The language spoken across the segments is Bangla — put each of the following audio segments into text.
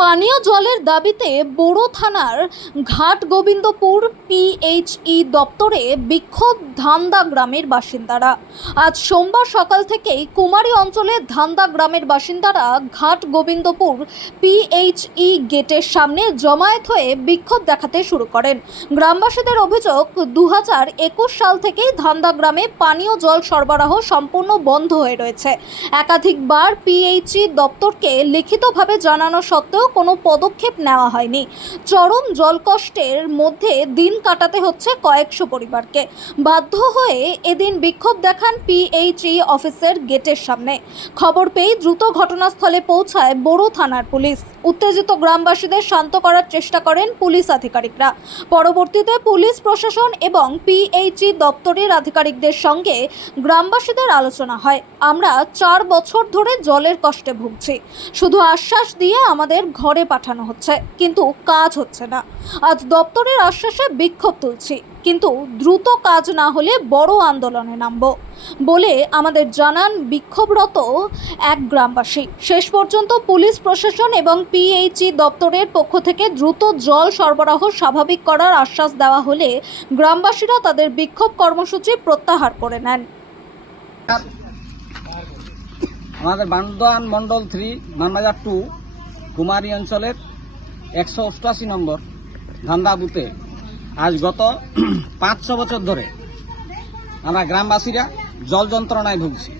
পানীয় জলের দাবিতে বোরো থানার ঘাটগোবিন্দপুর পিএইচই দপ্তরে বিক্ষোভ ধান্দা গ্রামের বাসিন্দারা। আজ সোমবার সকাল থেকেই কুমারী অঞ্চলের ধান্দা গ্রামের বাসিন্দারা ঘাটগোবিন্দপুর পিএইচই গেটের সামনে জমায়েত হয়ে বিক্ষোভ দেখাতে শুরু করেন। গ্রামবাসীদের অভিযোগ, 2021 সাল থেকেই ধান্দা গ্রামে পানীয় জল সরবরাহ সম্পূর্ণ বন্ধ হয়ে রয়েছে। একাধিকবার পিএইচই দপ্তরকে লিখিতভাবে জানানো সত্ত্বেও কোনো পদক্ষেপ নেওয়া হয়নি। চরম জলকষ্টের মধ্যে দিন কাটাতে হচ্ছে কয়েকশো পরিবারকে। বাধ্য হয়ে এদিন বিক্ষোভ দেখান পিএইচই অফিসের গেটের সামনে। খবর পেয়ে দ্রুত ঘটনাস্থলে পৌঁছায় বোরো থানার পুলিশ। উত্তেজিত গ্রামবাসীদের শান্ত করার চেষ্টা করেন পুলিশ আধিকারিকরা। পরবর্তীতে পুলিশ প্রশাসন এবং পিএইচই দপ্তরের আধিকারিকদের সঙ্গে গ্রামবাসীদের আলোচনা হয়। আমরা 4 বছর ধরে জলের কষ্টে ভুগছি, শুধু আশ্বাস দিয়ে আমাদের ঘরে পাঠানো হচ্ছে, কিন্তু কাজ হচ্ছে না। আজ দপ্তরের আশ্বাসে বিক্ষোভ তুলছি, কিন্তু দ্রুত কাজ না হলে বড় আন্দোলনে নামব বলে আমাদের জানান বিক্ষোভরত এক গ্রামবাসী। শেষ পর্যন্ত পুলিশ প্রশাসন এবং পিএইচই দপ্তরের পক্ষ থেকে দ্রুত জল সরবরাহ স্বাভাবিক করার আশ্বাস দেওয়া হলে গ্রামবাসীরা তাদের বিক্ষোভ কর্মসূচি প্রত্যাহার করে নেন। আমাদের বান্দোয়ান মন্ডল 3 মানবাজার 2 কুমারী অঞ্চলের 188 নম্বর ধান্দা বুথে আজ গত 500 বছর ধরে আমরা গ্রামবাসীরা জল যন্ত্রণায় ভুগছি।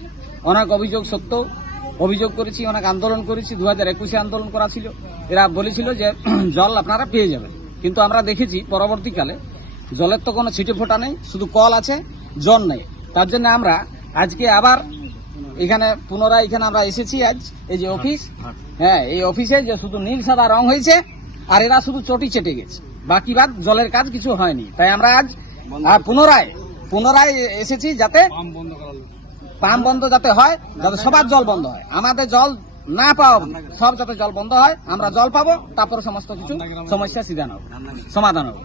অনেক অভিযোগ সত্ত্বেও অভিযোগ করেছি, অনেক আন্দোলন করেছি। 2021-এ আন্দোলন করা ছিল। এরা বলেছিল যে জল আপনারা পেয়ে যাবেন, কিন্তু আমরা দেখেছি পরবর্তীকালে জলের তো কোনো ছিটে ফোটা নেই, শুধু কল আছে, জল নেই। তার জন্য আমরা আজকে আবার এখানে পুনরায় আমরা এসেছি। আজ এই যে অফিস, এই অফিসে যে শুধু নীল সাদা রং হয়েছে আর এরা শুধু চটি চেটে গেছে, বাকি বাদ জলের কাজ কিছু হয়নি। তাই আমরা আজ পুনরায় এসেছি যাতে পাম্প বন্ধ যাতে হয়, যাতে সবার জল বন্ধ হয়, আমাদের জল না পাওয়া সব যাতে জল বন্ধ হয়, আমরা জল পাবো, তারপরে সমস্ত কিছু সমস্যা সমাধান হবে।